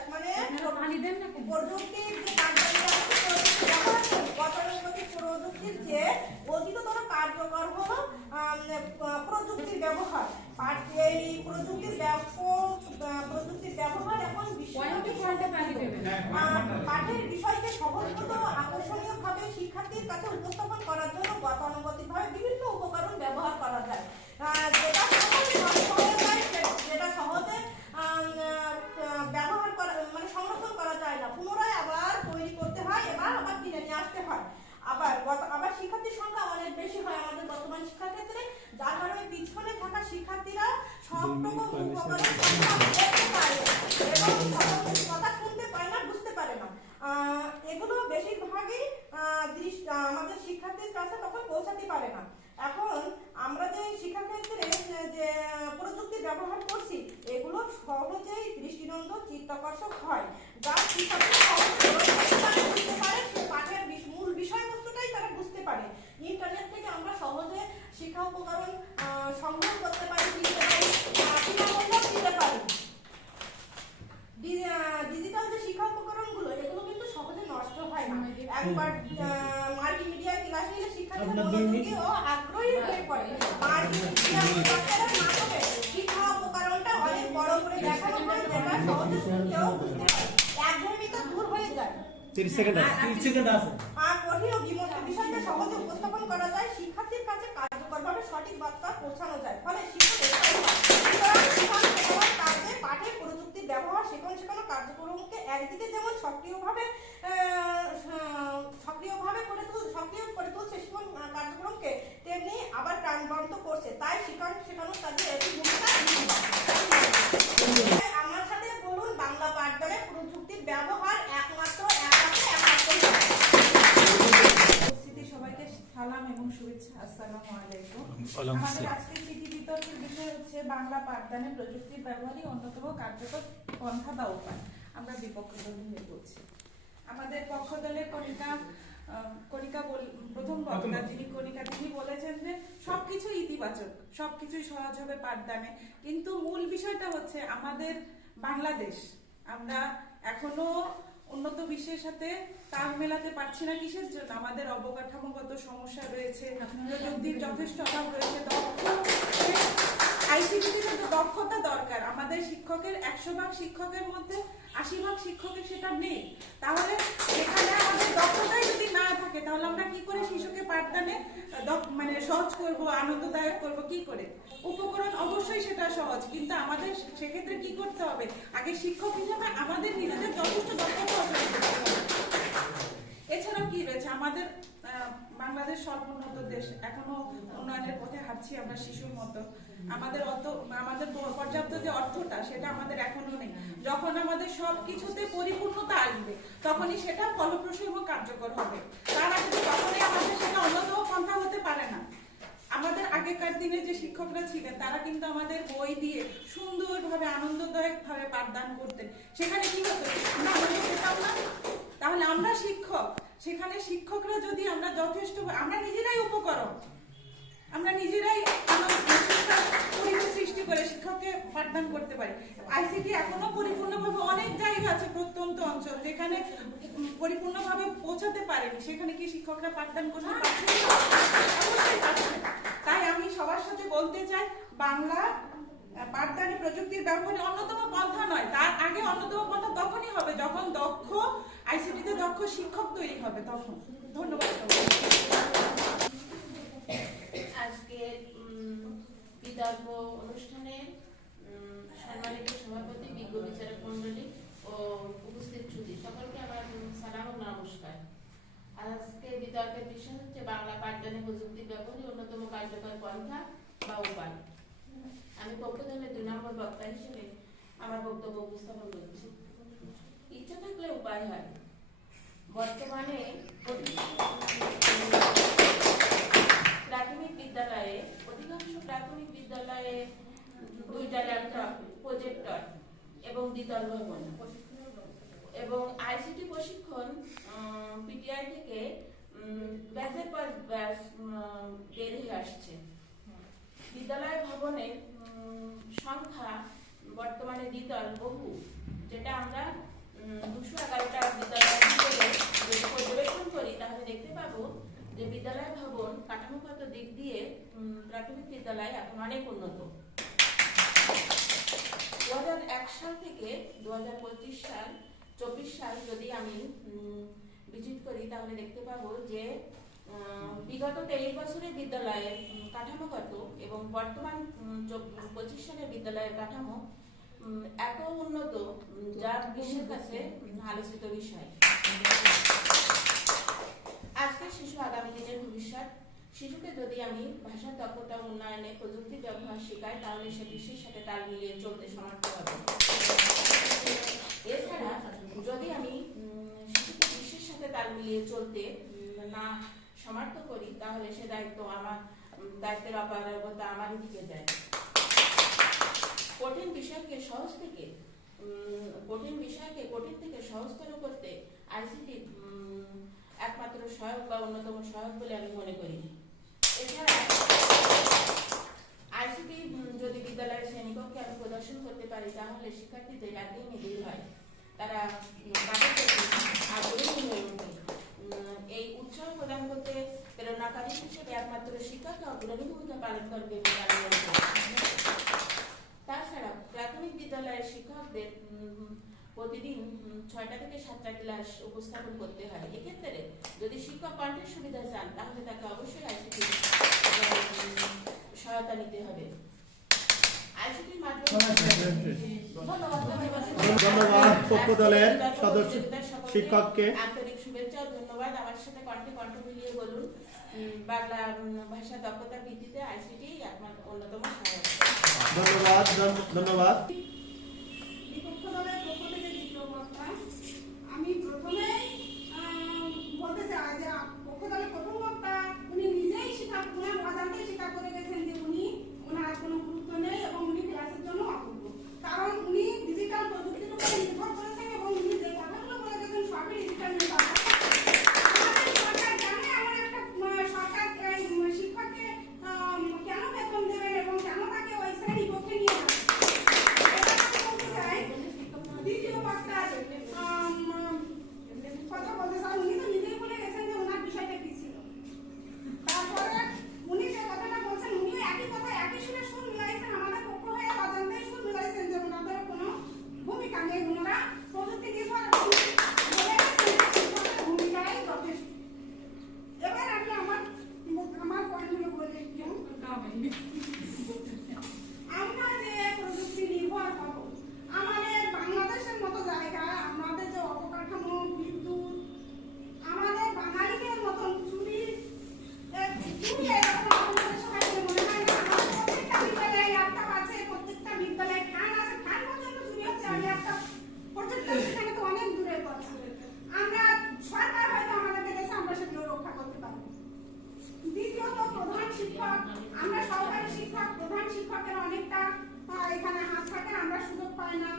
বিকাশ মানে প্রযুক্তির যে গতানুগতিক প্রযুক্তির যে অধিকতর কার্যকর হলো প্রযুক্তির ব্যবহার। এই প্রযুক্তির ব্যবহার এখন পাঠের বিষয়কে সহজতর আকর্ষণীয় ভাবে শিক্ষার্থীর কাছে উপস্থাপন করার জন্য গতানুগতিক ভাবে বিভিন্ন উপকরণ ব্যবহার করা যায়, যেটা সহজে ব্যবহার করা মানে সংরক্ষণ করা যায় না, পুনরায় আবার তৈরি করতে হয়, আবার কিনে নিয়ে আসতে হয়। আবার শিক্ষার্থীর সংখ্যা অনেক বেশি হয় আমাদের বর্তমান শিক্ষাক্ষেত্রে, যার কারণে পিছনে থাকা শিক্ষার্থীরা সব রকম উপকরণ করতে পারে এবং কথা শুনতে পারে না, বুঝতে পারে না। এগুলো বেশিরভাগই আমাদের শিক্ষার্থীর কাছে তখন পৌঁছাতে পারে না। এখন আমরা যে শিক্ষাক্ষেত্রে যে প্রযুক্তি ব্যবহার করছি এগুলো সহজেই দৃষ্টিনন্দন চিত্তাকর্ষক হয়, যা শিক্ষার্থী সহজে বুঝতে পারে, পাঠের মূল বিষয়বস্তুটাই তারা বুঝতে পারে। ইন্টারনেট থেকে আমরা সহজে শিক্ষা উপকরণ সংগ্রহ করতে পারি, দিতে পারি। ডিজিটাল যে শিক্ষা উপকরণগুলো এগুলো কিন্তু সহজে নষ্ট হয় না। একবার মাল্টিমিডিয়া ক্লাস নিলে শিক্ষার্থীরা মনোযোগী ও আগ্রহী হয়ে পড়ে। মাল্টিমিডিয়া ক্লাসের মাধ্যমে শিক্ষা উপকরণটা অনেক বড় করে দেখানো হয়, যেটা সহজে কেউ বুঝতে পারে, একঘেয়েমিটা দূর হয়ে যায়। 30 সেকেন্ড আছে। আর কঠিন ও বিমূর্ত বিষয়টা সহজে উপস্থাপন করা যায়, শিক্ষার্থীর কাছে কার্যকরভাবে সঠিক বার্তা পৌঁছানো যায়, ফলে শিক্ষক পাঠের প্রযুক্তির ব্যবহার শেখানো কার্যক্রমকে একদিকে যেমন সক্রিয় করে তুলছে শিক্ষণ কার্যক্রমকে, তেমনি আবার প্রাণবন্ত করছে। তাই শেখানোর কাজে একটি ভূমিকা আমার সাথে বলুন, বাংলা পাঠদানে প্রযুক্তির ব্যবহার একমাত্র সবাইকে সালাম এবং শুভেচ্ছা। আসসালামু আলাইকুম। আমাদের আজকের চিঠি বিতর্কের বিষয় হচ্ছে বাংলা পাঠদানে প্রযুক্তির ব্যবহারই অন্যতম কার্যকর পন্থা বা উপায়। আমরা বিপক্ষ দল নিয়ে বলছি। আমাদের পক্ষ দলের কণিকা প্রথম বক্তা যিনি কণিকা তিনি বলেছেন যে সবকিছু ইতিবাচক, সবকিছুই সহজ হবে পাঠদানে, কিন্তু মূল বিষয়টা হচ্ছে আমাদের বাংলাদেশ, আমরা এখনো উন্নত বিশ্বের সাথে তাল মেলাতে পারছি না। কিসের জন্য? আমাদের অবকাঠামোগত সমস্যা রয়েছে, প্রযুক্তির যথেষ্ট অভাব রয়েছে, আইসিটিতে দক্ষতা দরকার। আমাদের শিক্ষকের 100 শিক্ষকের মধ্যে 80 শিক্ষকের সেটা নেই। তাহলে এখানে আমাদের দক্ষতাই যদি না থাকে তাহলে আমরা কি করে শিশুকে পাঠদানে মানে সহজ করব, আনন্দদায়ক করব কি করে? উপকরণ অবশ্যই সেটা সহজ, কিন্তু আমাদের সেক্ষেত্রে কি করতে হবে? আগে শিক্ষক হিসেবে আমাদের নিজেদের যথেষ্ট দক্ষতা অর্জন করতে হবে। এছাড়াও কি রয়েছে? আমাদের বাংলাদেশ সর্বোন্নত দেশ, এখনো উন্নয়নের পথে হাঁটছি আমরা শিশুর মতো। আমাদের পর্যাপ্ত যে অর্থটা সেটা আমাদের এখনো নেই। যখন আমাদের সবকিছুতে পরিপূর্ণতা আসবে তখনই সেটা ফলপ্রসূ এবং কার্যকর হবে। তার আগে তখনই আমাদের সেটা অন্যতম পন্থা হতে পারে না। আমাদের আগেকার দিনে যে শিক্ষকরা ছিলেন তারা কিন্তু আমাদের বই দিয়ে সুন্দরভাবে আনন্দদায়ক ভাবে পাঠদান করতেন। সেখানে কি হতো? আমরা আনন্দ পেতাম না। তাহলে আমরা শিক্ষক, সেখানে শিক্ষকরা যদি আমরা যথেষ্ট, আমরা নিজেরাই উপকরণ, আমরা নিজেরাই পরিবেশ সৃষ্টি করে শিক্ষককে পাঠদান করতে পারি। আইসিটি এখনো পরিপূর্ণভাবে অনেক জায়গা আছে, প্রত্যন্ত অঞ্চল যেখানে পরিপূর্ণভাবে পৌঁছাতে পারেনি, সেখানে কি শিক্ষকরা পাঠদান করতে পারছে? অবশ্যই পারছে। তাই আমি সবার সাথে বলতে চাই, বাংলা পাঠদানে প্রযুক্তির ব্যবহারে অন্যতম পন্থা নয়, তার আগে অন্যতম পন্থা তখনই হবে যখন দক্ষ আইসিটিতে দক্ষ শিক্ষক তৈরি হবে, তখন। ধন্যবাদ। আজকের বিতর্ক অনুষ্ঠানে সম্মানিত সভাপতি, বিজ্ঞ বিচারক মন্ডলী ও উপস্থিত সুধী সকলকে আমার সালাম ও নমস্কার। আজকে বিতর্কের বিষয় হচ্ছে বাংলা পাঠদানে প্রযুক্তির ব্যবহারই অন্যতম কার্যকর পন্থা বা উপায়। আমি পক্ষ দলের 2 নম্বর বক্তা হিসেবে আমার বক্তব্য উপস্থাপন করছি। ইচ্ছা থাকলে উপায় হয়। বর্তমানে প্রাথমিক বিদ্যালয়ে, অধিকাংশ প্রাথমিক বিদ্যালয়ে 2টা ল্যাপটপ, প্রজেক্টর এবং দ্বিতল ভবন এবং আইসিটি প্রশিক্ষণ পিটিআই থেকে ব্যাচের পর ব্যাচ বের হয়ে আসছে। বিদ্যালয় ভবনের সংখ্যা বর্তমানে দ্বিতল বহু, যেটা আমরা 211টা বিদ্যালয় যদি পর্যবেক্ষণ করি তাহলে দেখতে পাবো যে বিদ্যালয় ভবন কাঠামোগত দিক দিয়ে প্রাথমিক বিদ্যালয় এখন অনেক উন্নত। 2001 সাল থেকে 2024 সাল যদি আমি ভিজিট করি তাহলে দেখতে পাবো যে বিগত 23 বছরের বিদ্যালয়ের কাঠামোগত এবং বর্তমান 25 সালের বিদ্যালয়ের কাঠামো এত উন্নত যা বিশ্বের কাছে আলোচিত বিষয়। আজকে শিশু আগামী দিনের ভবিষ্যৎ। শিশুকে যদি আমি ভাষার দক্ষতা উন্নয়নে প্রযুক্তির ব্যবহার শেখাই তাহলে সে বিশ্বের সাথে তাল মিলিয়ে চলতে সমর্থ হবে। এছাড়া যদি আমি শিশুকে বিশ্বের সাথে তাল মিলিয়ে চলতে না সমর্থ করি তাহলে সে দায়িত্বের অপারগতা আমারই দিকে যায়। কঠিন বিষয়কে কঠিন থেকে সহজতর করতে আইসিটি একমাত্র সহায়ক বা অন্যতম সহায়ক বলে আমি মনে করি। এছাড়া আইসিটি যদি বিদ্যালয়ের শ্রেণীকক্ষে আমি প্রদর্শন করতে পারি তাহলে শিক্ষার্থীদের একদমই দূর হয়, তারা কাজের প্রতি আগ্রহী হয়ে ওঠে। এই উৎসাহ প্রদান করতে প্রেরণাকারী হিসেবে একমাত্র শিক্ষককে অগ্রণী ভূমিকা পালন করবে বলে আমি মনে করি। তাছাড়া প্রাথমিক বিদ্যালয়ের শিক্ষকদের প্রতিদিন 6টা থেকে 7টা ক্লাস উপস্থাপন করতে হয়। এক্ষেত্রে যদি শিক্ষক কণ্ঠের সুবিধা চান তাহলে তাকে অবশ্যই আইসিটি সহায়তা নিতে হবে। আইসিটির মাধ্যমে ধন্যবাদ পক্ষ দলের সদস্য শিক্ষককে আন্তরিক শুভেচ্ছা ও ধন্যবাদ। আমার সাথে কণ্ঠে কণ্ঠ মিলিয়ে বলুন, বাংলা ভাষা দক্ষতা বৃদ্ধিতে আইসিটি একমাত্র অন্যতম সহায়ক। ধন্যবাদ। বিপক্ষ দলের পক্ষ থেকে দ্বিতীয় বক্তা। আমি প্রথমেই বলতে চাই যে পক্ষ দলের প্রথম বক্তা উনি নিজেই উনার অজান্তেই স্বীকার করে গেছেন যে ওনার কোনো গুরুত্ব নেই এবং উনি ক্লাসের জন্য অযোগ্য, কারণ উনি ডিজিটাল প্রযুক্তির উপরে নির্ভর করেছেন এবং উনি যে কথাগুলো বলে গেছেন সবই ডিজিটাল নির্ভর। আমাদের সরকার জানে এমন একটা সরকার শিক্ষককে কেন বেতন দেবেন এবং কেন তাকে ওই শ্রেণী পক্ষে নিয়ে যাবেন। দ্বিতীয় বক্তা কথা বলতে চান, উনি তো নিজেই বলে গেছেন যে ওনার বিষয়টা কি ছিল। তারপরে উনি যে কথাটা বলছেন উনিও একই কথা একই সুরে সুর মিলাইছেন, আমাদের পক্ষ হয়ে অজান্তেই সুর মিলাইছেন যে ওনাদের কোনো ভূমিকা নেই, ওনারা প্রযুক্তি নির্ভর ভূমিকায় যথেষ্ট। এবার আমি আমার পয়েন্টগুলো বলে একটু। আমরা যে প্রযুক্তি নির্ভর হব, আমাদের বাংলাদেশের মতো জায়গায় আমাদের যে অবকাঠামো, বিদ্যুৎ, আমাদের বাঙালিদের মতন চুরি এরকম আমাদের সবাই মনে হয় না। আমাদের প্রত্যেকটা বিদ্যালয়ে ল্যাপটপ আছে, প্রত্যেকটা বিদ্যালয়ে ফ্যান আছে, ফ্যান পর্যন্ত চুরি হচ্ছে আর ল্যাপটপ পর্যন্ত সেখানে তো অনেক দূরের কথা। আমরা সরকার হয়তো আমাদেরকে দেশে আমরা সেগুলো রক্ষা করতে পারবো। দ্বিতীয়ত প্রধান শিক্ষক, আমরা সরকারি শিক্ষক, প্রধান শিক্ষকের অনেকটা এখানে হাত থাকে, আমরা সুযোগ পাই না।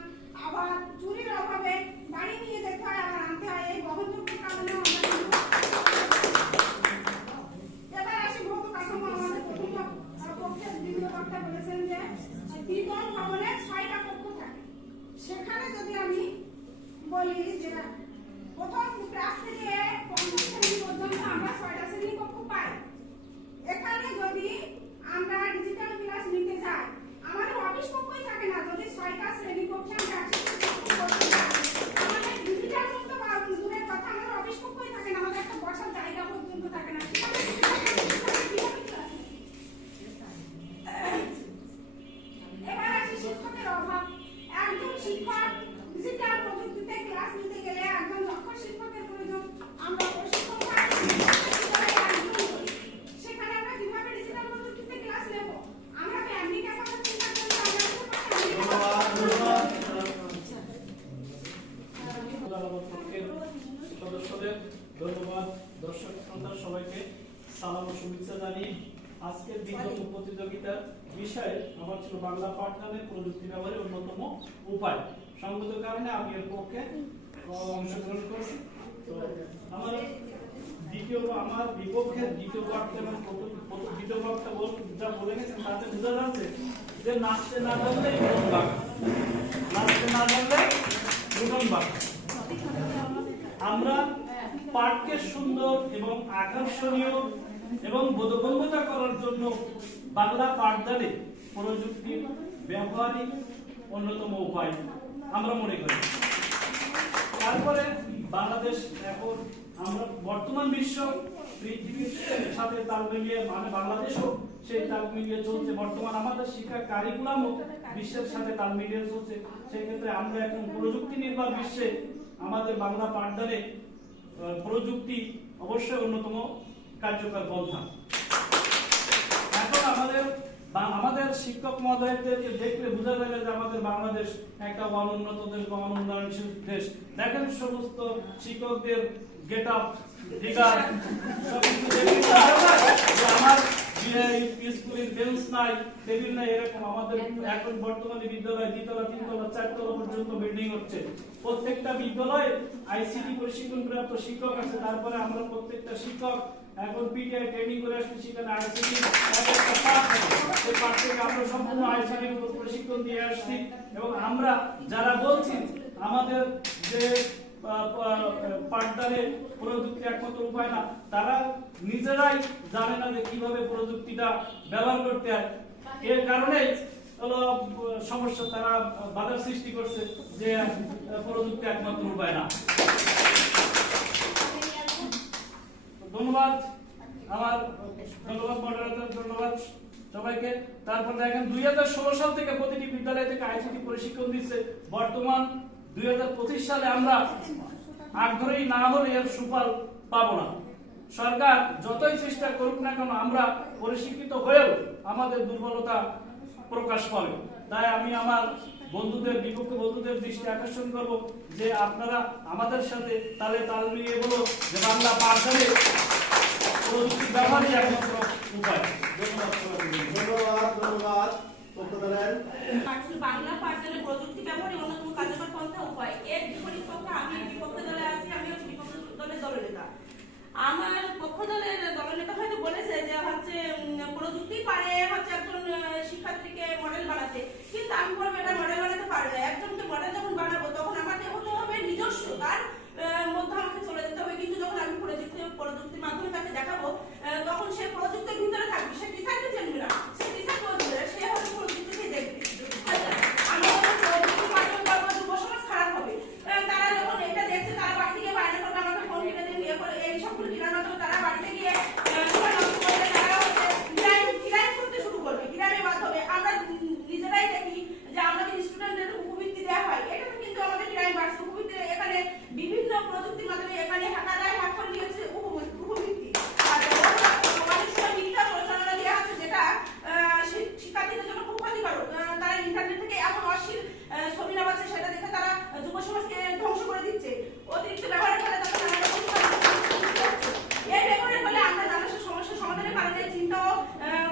আবার চুরির অভাবে বাড়ি নিয়ে যেতে হয়, আবার আনতে হয়, এই বহনযোগ্য কারণে এবার আসি ভৌত কাঠামো। আমাদের প্রথম পক্ষের দ্বিতীয় বক্তা বলেছেন যে দ্বিতল ভবনের 6টা কক্ষ থাকে। সেখানে যদি আমি বলি যে প্রথম ক্লাস থেকে পঞ্চম শ্রেণী পর্যন্ত আমরা 6টা শ্রেণী কক্ষ পাই। এখানে যদি আমরা ডিজিটাল ক্লাস নিতে যাই আমাদের অফিস কক্ষই থাকে না। যদি 6টা শ্রেণী কক্ষে আমরা আমাদের ডিজিটাল মুক্ত দূরের কথা, আমাদের অফিস কক্ষই থাকে না, আমাদের একটা বসার জায়গা পর্যন্ত থাকে না। এবার আসি শিক্ষকের অভাব। একজন শিক্ষক ডিজিটাল প্রযুক্তিতে ক্লাস নিতে গেলে একজন দক্ষ শিক্ষকের প্রয়োজন। আমরা প্রশিক্ষণ সেখানে আমরা কিভাবে ডিজিটাল প্রযুক্তিতে ক্লাস নেব? আমরা ফ্যামিলিকে কথা চিন্তা করি, সদস্যদের ধন্যবাদ। দর্শক শ্রোতা সবাইকে সালাম ও শুভেচ্ছা জানিয়ে আজকের বিগত প্রতিযোগিতার বিষয় আমার ছিল বাংলা পাঠদানের প্রযুক্তি ব্যবহারের অন্যতম উপায়। সঙ্গত কারণে আমি এর পক্ষে অংশগ্রহণ করছি। তো আমার বিপক্ষে দ্বিতীয় বক্তা এবং দ্বিতীয় বক্তা যা বলে গেছেন তাতে বোঝা যাচ্ছে যে নাচতে না জানলে উঠোন বাঁকা, নাচতে না জানলে উঠোন বাঁকা। আমরা পাঠকে সুন্দর এবং আকর্ষণীয় এবং বোধগম্যতা করার জন্য বাংলা পাঠদানে প্রযুক্তির ব্যবহারিক অন্যতম উপায় আমরা মনে করি। তারপরে বাংলাদেশ এখন আমরা বর্তমান বিশ্ব পৃথিবীর সাথে তাল মিলিয়ে মানে বাংলাদেশও সেই তাল মিলিয়ে চলছে। বর্তমান আমাদের শিক্ষা কারিকুলামও বিশ্বের সাথে তাল মিলিয়ে চলছে। সেই ক্ষেত্রে আমরা এখন প্রযুক্তি নির্ভর বিশ্বে আমাদের বাংলা পাঠদানে প্রযুক্তি অবশ্যই অন্যতম কার্যকর পন্থা। এখন আমাদের শিক্ষক মহোদয়দেরকে দেখলে বোঝা যায় যে আমাদের বাংলাদেশ একটা অনুন্নত দেশ বা অনুন্নয়নশীল দেশ। দেখেন সমস্ত শিক্ষকদের গেট আপ ফিগার সবকিছু দেখে বোঝা যায় যে আমার স্কুলের বেঞ্চ নাই, টেবিল নাই, এরকম আমাদের এখন বর্তমানে বিদ্যালয় 2 তলা 3 তলা 4 তলা পর্যন্ত বিল্ডিং হচ্ছে। প্রত্যেকটা বিদ্যালয়ে আইসিটি প্রশিক্ষণপ্রাপ্ত শিক্ষক আছে। তারপরে আমরা প্রত্যেকটা শিক্ষক এখন পিটিআই ট্রেনিং করে আসছি, সেখানে আইসিটি একটা পাঠ আছে, সেই পাঠ থেকে আমরা সম্পূর্ণ আইসিটির উপর প্রশিক্ষণ দিয়ে আসছি। এবং আমরা যারা বলছি আমাদের যে পাঠদানে প্রযুক্তি একমাত্র উপায় না, তারা নিজেরাই জানে না যে কিভাবে প্রযুক্তিটা ব্যবহার করতে হয়। এর কারণে হলো সমস্যা, তারা বাধার সৃষ্টি করছে যে প্রযুক্তি একমাত্র উপায় না। ধন্যবাদ মডারেটর, ধন্যবাদ সবাইকে। তারপর দেখেন 2016 সাল থেকে প্রতিটি বিদ্যালয় থেকে আইসিটি প্রশিক্ষণ দিচ্ছে। বর্তমান 2025 সালে আমরা আগ্রহী না হলে এর সুফল পাবো না। সরকার যতই চেষ্টা করুক না কেন আমরা পরিশিক্ষিত হয়েও আমাদের দুর্বলতা প্রকাশ পাবে। তাই আমি আমার বিপক্ষ বন্ধুদের দৃষ্টি আকর্ষণ করব যে আপনারা আমাদের সাথে তাল মিলিয়ে বলো যে বাংলা পাঠদানে প্রযুক্তি ব্যবহারই একমাত্র উপায়। ধন্যবাদ। বাংলা পাঠদানে প্রযুক্তি ব্যবহারই অন্যতম কার্যকর পন্থা উপায়। এর বিপরীত পক্ষে আমি বিপক্ষ দলে আছি, আমি হচ্ছে বিপক্ষ দলের দলনেতা। আমার পক্ষ দলের দলনেতা হয়তো বলেছে যে হচ্ছে প্রযুক্তি পারে হচ্ছে একজন শিক্ষার্থীকে মডেল বানাতে, কিন্তু আমি বলবো এটা মডেল বানাতে পারে না। একজনকে মডেল যখন বানাবো তখন আমাকে হতে হবে নিজস্ব, তার মধ্যে আমাকে চলে যেতে হবে। কিন্তু যখন আমি প্রযুক্তির মাধ্যমে তাকে দেখাবো তখন সে প্রযুক্তির ভিতরে থাকবে, সে টিচারকে চিনবে না, সে টিচার বলবে, সে হচ্ছে প্রযুক্তিকে দেখবে। আমি প্রযুক্তির মাধ্যমে করবো, যুব সমাজ খারাপ হবে। তারা যখন এটা দেখছে তারা বাড়ি থেকে বাইরে করবে, আমাকে ফোন কিনে দিন, ইয়ে করে এই সবগুলো কিনার মাধ্যমে তারা বাড়িতে গিয়ে তারা হচ্ছে ক্রাইম করতে শুরু করবে। ক্রাইমের মাধ্যমে আমরা নিজেরাই দেখি যে আমাদের স্টুডেন্টদের উপবৃত্তি দেওয়া হয়, এটাতে কিন্তু আমাদের ক্রাইম বাড়ছে। উপবৃত্তি এখানে বিভিন্ন প্রযুক্তির মাধ্যমে এখানে হ্যাকাররাই হ্যাক করে নিয়েছে উপবৃত্তি। আর অনেক সময় মিথ্যা প্রচারণা দেওয়া হচ্ছে, যেটা শিক্ষার্থীদের জন্য খুব ক্ষতিকারক। তারা ইন্টারনেট থেকে এমন অশ্লীল ছবি নামাচ্ছে, সেটা দেখে তারা যুব সমাজকে ধ্বংস করে দিচ্ছে। অতিরিক্ত ব্যবহারের ফলে তাদের নানা রকম এই ব্যবহারের ফলে আমরা নানা সমস্যার সমাধানের কারণে চিন্তা ও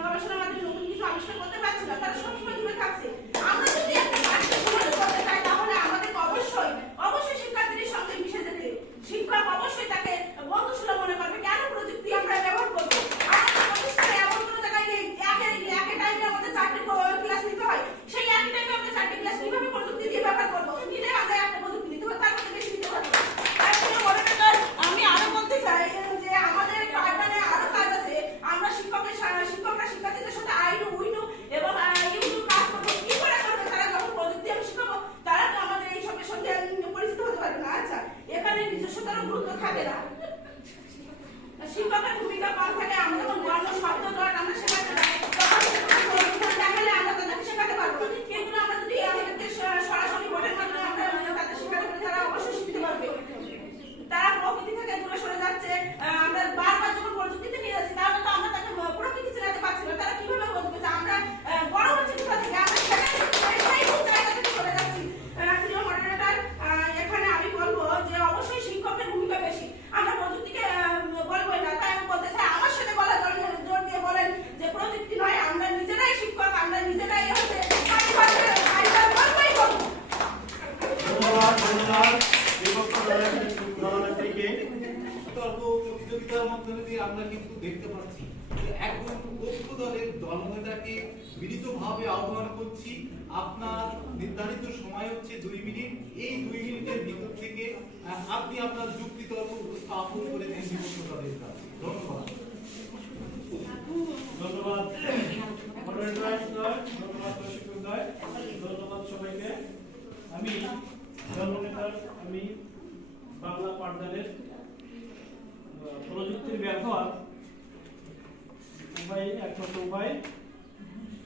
গবেষণার মাধ্যমে নতুন কিছু আবিষ্কার করতে পারছি না। তারা সবসময় দূরে থাকছে। আমরা যদি একটা কাজকে সমাধান করতে চাই তাহলে আমাদের অবশ্যই শিক্ষার্থীদের সঙ্গে মিশে যেতে, শিক্ষক অবশ্যই তাকে বন্ধুসুলভ মনে করবে। কেন প্রযুক্তি আমরা ব্যবহার করবো? আমাদের প্রতিষ্ঠানে এমন কোনো জায়গায় নেই একই টাইমে আমাদের 4টি ক্লাস নিতে হয়। সেই একই টাইমে আমরা 4টি ক্লাস কিভাবে প্রযুক্তি দিয়ে ব্যবহার করবো? নিলে আমরা একটা প্রযুক্তি নিতে হবে, তার মধ্যে বেশি নিতে পারবো। আমি আরো বলতে চাই যে আমাদের পাঠদানে আরো কাজ আছে। আমরা শিক্ষকরা শিক্ষার্থীদের সাথে আইনু উইনু এবং ইউটিউব কাজ করবো। কি করে করবে তারা? যখন প্রযুক্তি আমি শিখাবো তারা তো আমাদের এই সবের সঙ্গে পরিচিত হতে পারবে না। আচ্ছা, এখানে নিজস্বতার গুরুত্ব থাকে না, শিক্ষকের ভূমিকা কম থাকে। আমরা যখন বর্ণ শব্দ জট আমরা শেখাতে যাই তখন দেখালে আমরা তাদেরকে শেখাতে পারবো। কিন্তু আমরা যদি আমাদেরকে সরাসরি বোর্ডের মাধ্যমে আমরা তাদের শেখাতে পারি, তারা অবশ্যই শিখতে পারবে। তারা প্রকৃতি থেকে দূরে সরে যাচ্ছে। আমরা বারবার যখন প্রযুক্তিতে নিয়ে যাচ্ছি তাহলে তো আমরা তাকে প্রকৃতি চেনাতে পারছি না। তারা কিভাবে বুঝবে যে আমরা বড় হচ্ছে কোথা থেকে? আমরা সেই জায়গা থেকে চলে যাচ্ছি। প্রিয় মডারেটর, এখানে আমি বলবো যে অবশ্যই শিক্ষকের ভূমিকা বেশি। আমরা প্রযুক্তিকে বলবোই না, তাই আমি বলতে চাই আমার সাথে গলা জোর দিয়ে বলেন যে প্রযুক্তি নয়, আমরা নিজেরাই শিক্ষক, আমরা নিজেরাই হচ্ছে প্রতিযোগিতার মাধ্যমে আমরা কিন্তু দেখতে পাচ্ছি এখন পক্ষ দলের দলনেতাকে বিনীতভাবে আহ্বান করছি, আপনার নির্ধারিত সময় হচ্ছে 2 মিনিট। এই 2 মিনিটের ভিতর থেকে আপনি আপনার যুক্তি তর্ক উপস্থাপন করে দিন বিপক্ষ দলের কাছে। ধন্যবাদ। ধন্যবাদ ধন্যবাদ প্রশিক্ষকদ্বয়, ধন্যবাদ সবাইকে। আমি দলনেতার আমি বাংলা পাঠদানের প্রযুক্তির ব্যবহার উপায় একমাত্র উপায়,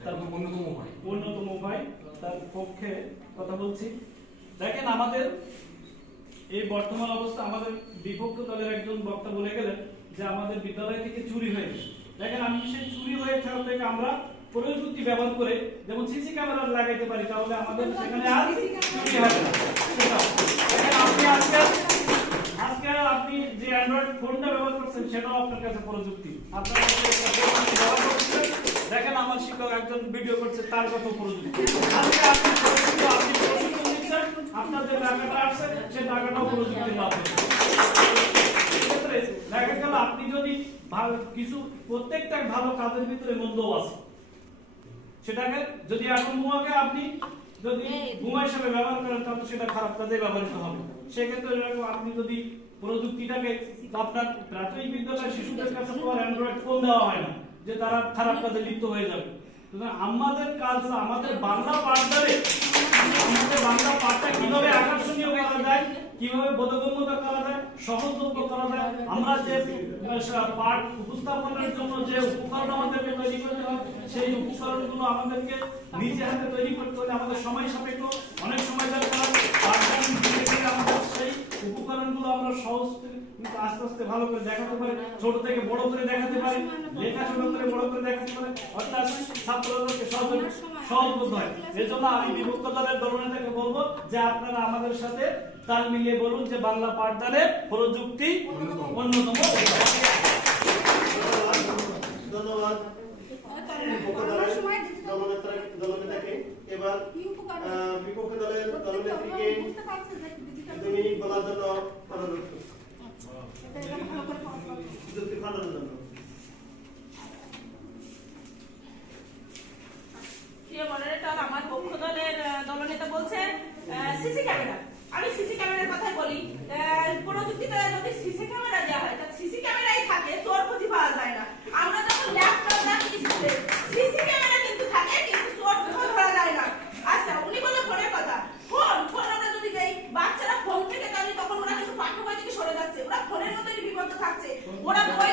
তার অন্যতম উপায়, তার পক্ষে কথা বলছি। দেখেন, আমাদের এই বর্তমান অবস্থা, আমাদের বিপক্ষ দলের একজন বক্তা বলে গেলেন যে আমাদের বিদ্যালয় থেকে চুরি হয়েছে। দেখেন, আমি সেই চুরি হয়ে থাকা থেকে আমরা প্রযুক্তি ব্যবহার করে যেমন সিসি ক্যামেরা লাগাইতে পারি, তাহলে আমাদের সেখানে আর চুরি হবে না। দেখেন, আপনি আজকে আপনি যে অ্যান্ড্রয়েড ফোনটা ব্যবহার করছেন সেটাও আপনার কাছে প্রযুক্তি। আপনার কাছে একটা প্রযুক্তি ব্যবহার করছেন। দেখেন, আমার শিক্ষক একজন ভিডিও করছে, তার কত প্রযুক্তি। আজকে আপনি প্রশিক্ষণ দিচ্ছেন, আপনার যে টাকাটা আসছে সে টাকাটাও প্রযুক্তির মাধ্যমে। সেক্ষেত্রে দেখা গেল আপনি যদি ভালো কিছু, প্রত্যেকটা ভালো কাজের ভিতরে মন্দও আছে, সেটাকে যদি এখন ঘুমাকে আপনি যদি ঘুমা হিসাবে ব্যবহার করেন তাহলে সেটা খারাপ কাজে ব্যবহৃত হবে। সেক্ষেত্রে আপনি যদি প্রযুক্তিটাকে, আপনার প্রাথমিক বিদ্যালয়ের শিশুদের কাছে তো আর অ্যান্ড্রয়েড ফোন দেওয়া হয় না যে তারা খারাপ কাজে লিপ্ত হয়ে যাবে। আমাদের কাজ, আমাদের বাংলা পাঠটা কিভাবে আকর্ষণীয় করা যায়, কিভাবে বোধগম্যতা করা যায়, সহজলভ্য করা যায়, আমরা যে পাঠ উপস্থাপনের জন্য যে উপকরণ আমাদেরকে তৈরি করতে হয় সেই উপকরণগুলো আমাদেরকে নিজে হাতে তৈরি করতে হলে আমাদের সময় সাপেক্ষ, অনেক সময় দরকার। আমাদের সেই উপকরণগুলো আমরা সহজ কিন্তু আস্তে আস্তে ভালো করে দেখাতে পারি, ছোট থেকে বড় করে দেখাতে পারি, লেখা ছোট করে বড় করে দেখাতে পারি, অর্থাৎ ছাত্রদেরকে সহজ করতে হয়। এর জন্য আমি বিভক্ত দলের দলনেতাকে বলবো যে আপনারা আমাদের সাথে তাল মিলিয়ে বলুন যে বাংলা পাঠদানের প্রযুক্তি অন্যতম। ধন্যবাদ দলনেতাকে। এবার বিপক্ষ দলের দলনেত্রীকে 2 মিনিট বলার জন্য অনুরোধ করছি। প্রিয় মডারেটর, আমার পক্ষ দলের দলনেতা বলছেন সিসি ক্যামেরা। আমি সিসি ক্যামেরার কথাই বলি। প্রযুক্তিতে যদি সিসি ক্যামেরা দেওয়া হয়, তা সিসি ক্যামেরাই থাকে, চোর খুঁজে পাওয়া যায় না। আমরা যখন ল্যাপটপ রাখি সিসি ক্যামেরা কিন্তু থাকে, কিন্তু চোর ধরা যায় না। আচ্ছা, উনি বলে ফোনের কথা। ফোন আমরা যদি দেই, বাচ্চারা ফোন থেকে তাহলে তখন ওরা কিন্তু পাঠ্য বই থেকে সরে যাচ্ছে, ওরা ফোনের মধ্যে বিপদ থাকছে, ওরা বই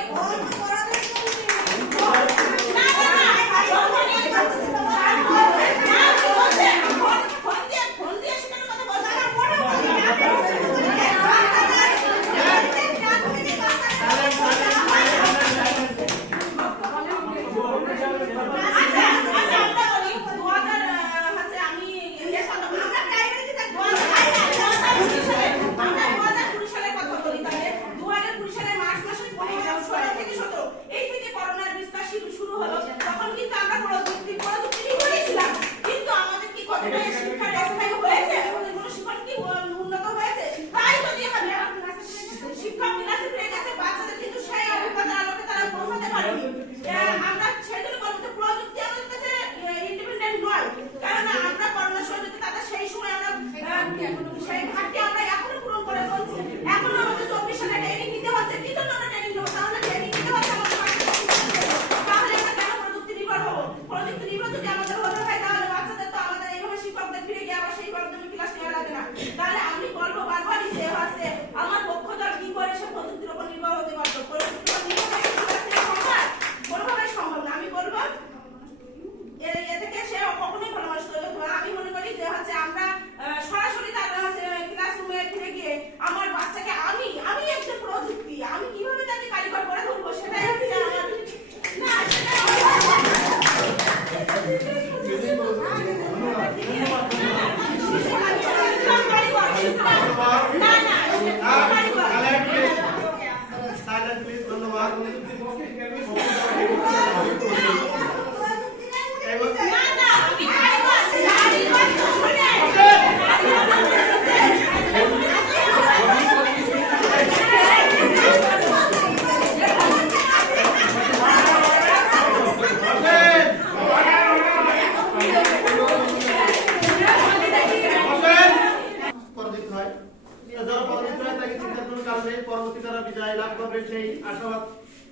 করবে সেই আশাবাদ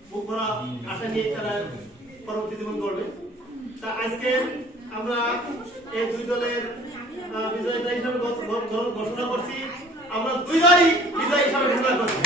বুক ভরা আশা নিয়ে তারা পরবর্তী জীবন গড়বে। তা আজকে আমরা এই দুই দলের বিজয়িতা হিসাবে ঘোষণা করছি। আমরা দুই দলই বিজয়ী হিসাবে ঘোষণা করছি।